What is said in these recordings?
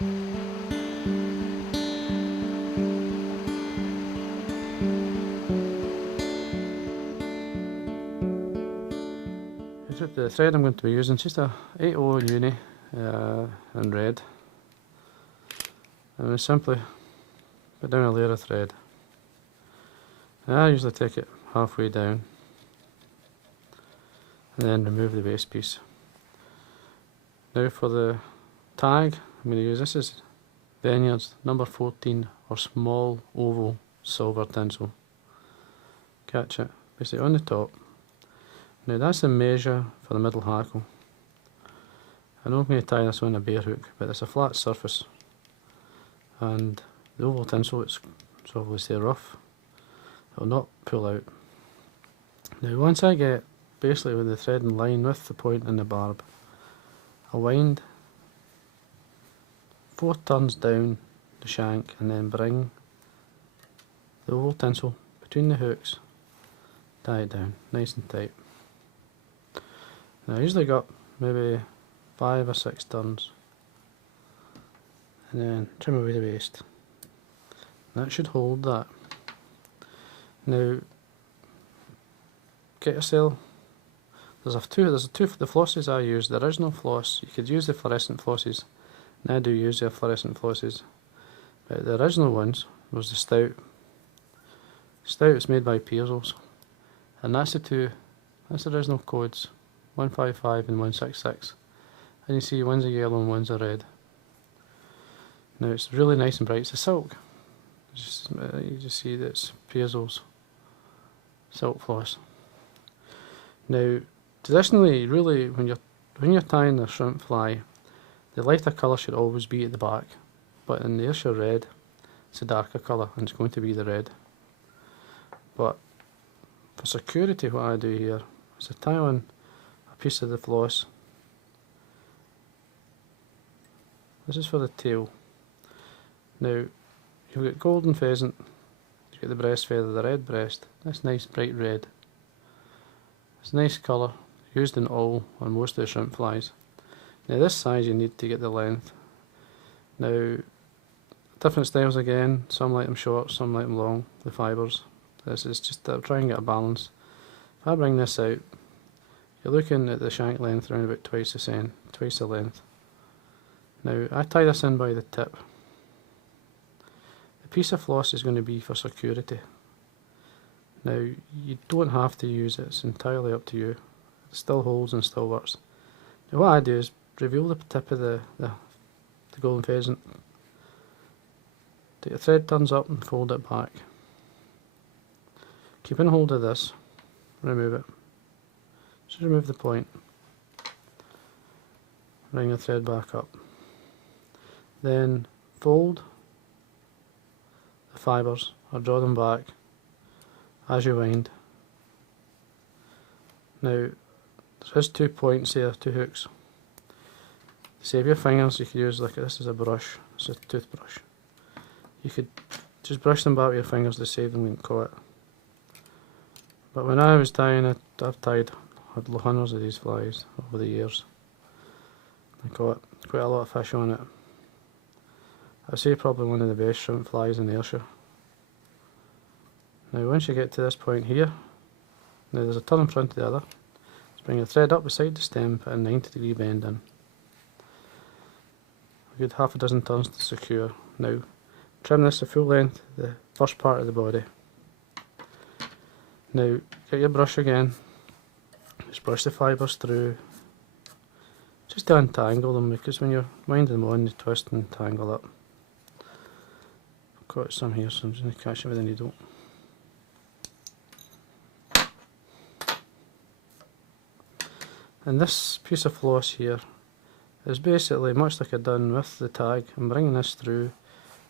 The thread I'm going to be using is just a 8/0 uni in red, and I simply put down a layer of thread, and I usually take it halfway down and then remove the base piece. Now for the tag I'm going to use, this is Vineyards number 14 or small oval silver tinsel. Catch it basically on the top. Now that's the measure for the middle hackle. I know I'm going to tie this on a bare hook, but it's a flat surface, and the oval tinsel, it's obviously rough, it will not pull out. Now once I get basically with the thread in line with the point and the barb, I'll wind 4 turns down the shank and then bring the oval tinsel between the hooks, tie it down nice and tight. Now I usually got maybe 5 or 6 turns, and then trim away the waste. That should hold that. Now get yourself, there's two the flosses I use, the original floss. You could use the fluorescent flosses, and I do use the fluorescent flosses, but the original ones was the stout. Stout is made by Pearsall's, and that's the original codes, 155 and 166. And you see one's a yellow and one's a red. Now it's really nice and bright, it's a silk. You just see that it's Pearsall's silk floss. Now traditionally, really, when you're tying a shrimp fly, the lighter colour should always be at the back, but in the Ayrshire red, it's a darker colour and it's going to be the red. But for security, what I do here is I tie on a piece of the floss. This is for the tail. Now you've got golden pheasant, you've got the breast feather, the red breast, that's nice bright red. It's a nice colour, used in all on most of the shrimp flies. Now this size you need to get the length. Now different styles again, some like them short, some like them long, the fibres. This is just to try and get a balance. If I bring this out, you're looking at the shank length around about twice the length. Now I tie this in by the tip. The piece of floss is going to be for security. Now you don't have to use it, it's entirely up to you. It still holds and still works. Now what I do is reveal the tip of the golden pheasant. Take the thread turns up and fold it back. Keeping hold of this, remove it. Just remove the point. Bring the thread back up. Then fold the fibres or draw them back as you wind. Now there is 2 points here, 2 hooks. To save your fingers, you could use like this as a brush, it's a toothbrush. You could just brush them back with your fingers to save them getting caught. But when I was tying it, I've tied hundreds of these flies over the years. I caught quite a lot of fish on it. I'd say probably one of the best shrimp flies in Ayrshire. Now once you get to this point here, now there's a turn in front of the other. Just bring your thread up beside the stem, put a 90-degree bend in. A good half a dozen turns to secure. Now trim this to full length, the first part of the body. Now get your brush again, just brush the fibres through, just to untangle them, because when you're winding them on, you twist and tangle up. I've got some here, so I'm just going to catch it with a needle. And this piece of floss here is basically much like I've done with the tag. I'm bringing this through.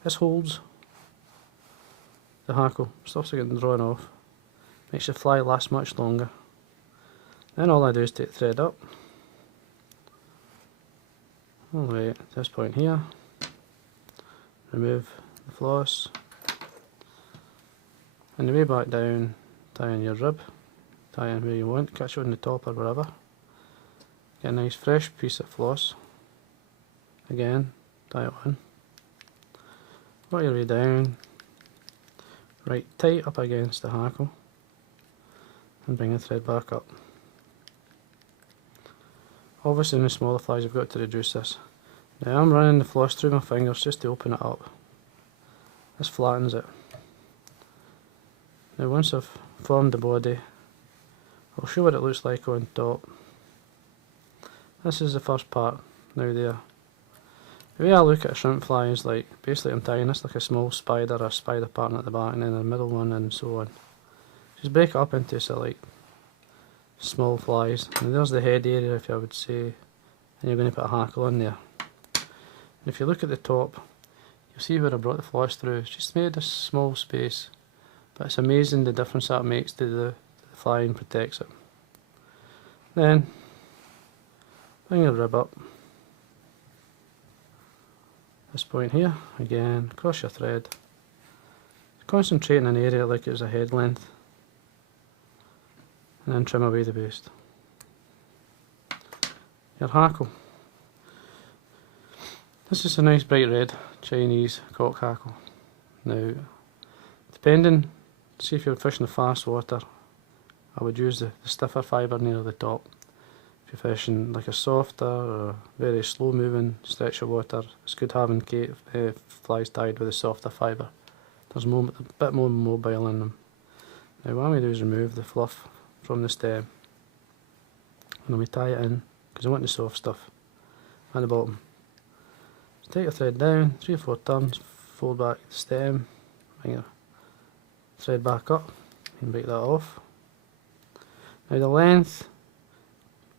This holds the hackle, stops it getting drawn off, makes the fly last much longer. Then all I do is take the thread up, all the way at this point here, remove the floss, and the way back down, tie in your rib, tie in where you want, catch it on the top or wherever. Get a nice fresh piece of floss, again tie it on, work your way down, right tight up against the hackle, and bring the thread back up. Obviously in the smaller flies you've got to reduce this. Now I'm running the floss through my fingers just to open it up. This flattens it. Now once I've formed the body, I'll show what it looks like on top. This is the first part, now there. The way I look at a shrimp fly is like, basically I'm tying this like a small spider or a spider pattern at the back and then the middle one and so on. Just break it up into so like small flies. And there's the head area, if I would say, and you're going to put a hackle on there. And if you look at the top, you'll see where I brought the floss through. It's just made a small space, but it's amazing the difference that makes to the fly and protects it. Then bring your rib up. This point here, again, cross your thread. Concentrate in an area like it's a head length, and then trim away the waste. Your hackle. This is a nice bright red Chinese cock hackle. Now, depending, see if you're fishing the fast water, I would use the stiffer fibre near the top. If you're fishing like a softer or very slow moving stretch of water, it's good having flies tied with a softer fibre. There's a bit more mobile in them. Now what I'm going to do is remove the fluff from the stem, and we tie it in because I want the soft stuff at the bottom. So take your thread down, 3 or 4 turns, fold back the stem, bring your thread back up, and break that off. Now the length,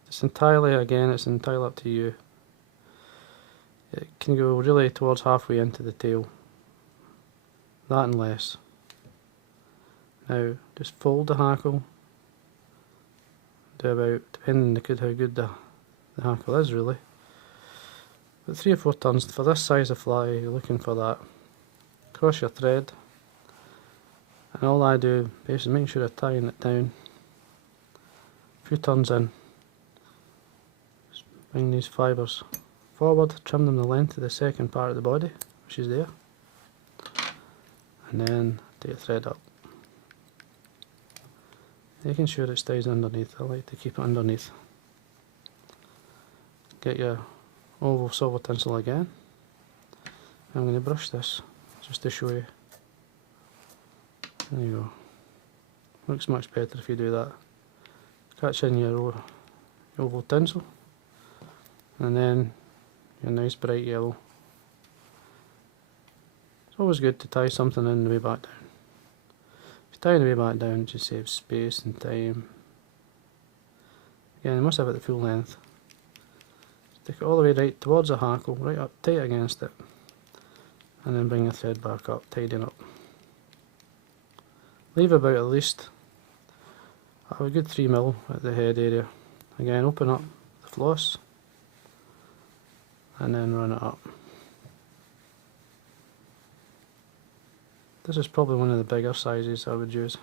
it's entirely up to you. It can go really towards halfway into the tail, that and less. Now just fold the hackle, do about, depending on how good the hackle is really, but 3 or 4 turns. For this size of fly you're looking for that. Cross your thread, and all I do, basically make sure I'm tying it down, a few turns in. Bring these fibres forward, trim them the length of the second part of the body, which is there, and then take your thread up. Making sure it stays underneath, I like to keep it underneath. Get your oval silver tinsel again. I'm going to brush this just to show you. There you go. Looks much better if you do that. Catch in your oval tinsel, and then your nice bright yellow. It's always good to tie something in the way back down. If you tie the way back down, it just saves space and time. Again, you must have it the full length. Stick it all the way right towards the hackle, right up tight against it, and then bring the thread back up, tidying up. Leave about at least a good 3mm at the head area. Again, open up the floss, and then run it up. This is probably one of the bigger sizes I would use.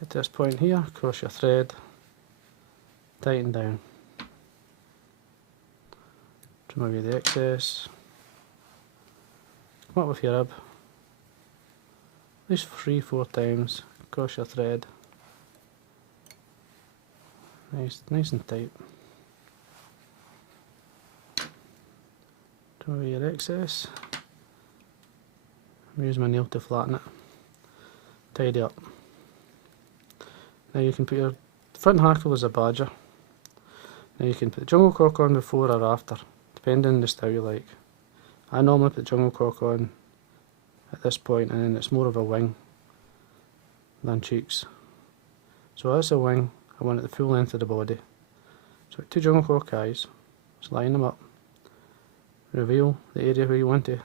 Get to this point here, cross your thread, tighten down, trim away the excess, come up with your rib, at least 3 or 4 times, cross your thread, nice and tight. Trim away your excess. Use my nail to flatten it. Tidy up. Now you can put your front hackle as a badger. Now you can put the jungle cock on before or after, depending on the style you like. I normally put the jungle cock on at this point, and then it's more of a wing than cheeks. So as a wing, I want it the full length of the body. So 2 jungle cock eyes, just line them up, reveal the area where you want to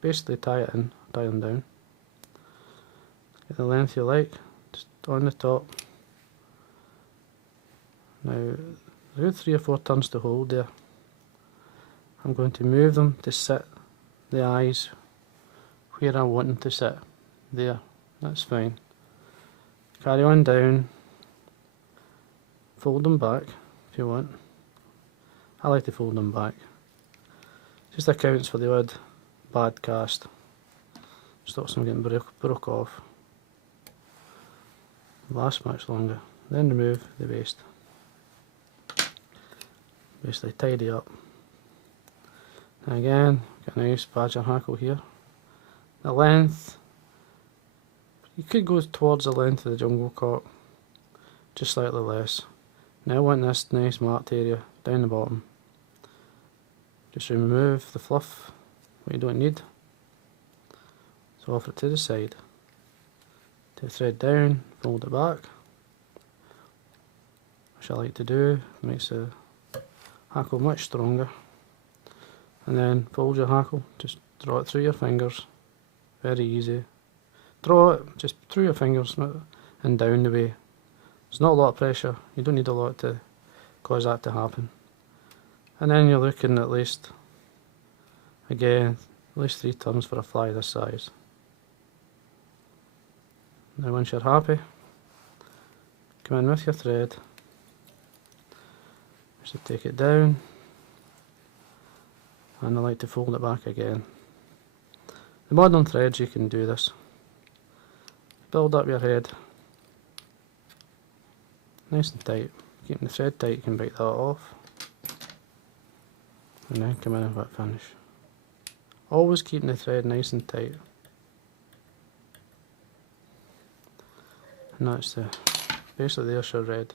basically tie it in, tie them down. Get the length you like, just on the top. Now, there's 3 or 4 turns to hold there. I'm going to move them to sit the eyes where I want them to sit. There, that's fine. Carry on down, fold them back if you want. I like to fold them back. Just accounts for the odd bad cast. Stops them getting broke off. Last much longer. Then remove the waste. Basically tidy up. And again, got a nice badger hackle here. The length, you could go towards the length of the jungle cock, just slightly less. Now I want this nice marked area down the bottom. Just remove the fluff, what you don't need. So off it to the side. Take the thread down, fold it back. Which I like to do, makes the hackle much stronger. And then fold your hackle, just draw it through your fingers. Very easy. Draw it just through your fingers and down the way. There's not a lot of pressure, you don't need a lot to cause that to happen. And then you're looking at least, again, at least 3 turns for a fly this size. Now once you're happy, come in with your thread, just take it down, and I like to fold it back again. The modern threads you can do this. Build up your head, nice and tight. Keeping the thread tight, you can bite that off, and then come in and hit finish. Always keeping the thread nice and tight. And that's basically the Ayrshire red.